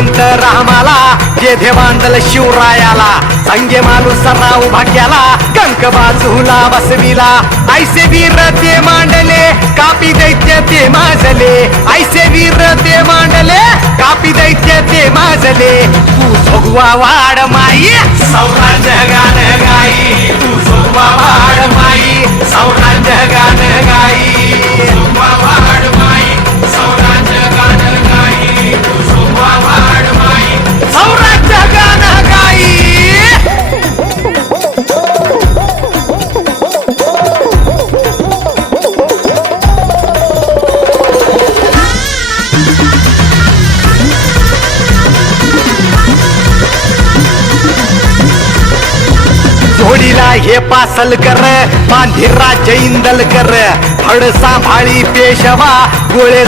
श्रीमंत रामाला जेधे बांधल शिवरायाला संगे मालू सराव भाग्याला कंक बाजूला बसविला ऐसे वीर ते मांडले कापी दैत्य ते माजले ऐसे वीर ते मांडले कापी दैत्य ते माजले तू जोगवा वाड माई सौराज्य गान गाई तू जोगवा वाड माई सौराज्य गान गाई जोगवा वाड माई सौराज्य गान गाई तू जोगवा वाड माई सौराज्य गान गाई जोडीला हे पासल कर बांधी राज्य इंदल कर फड सांभाळी पेशवा गोळे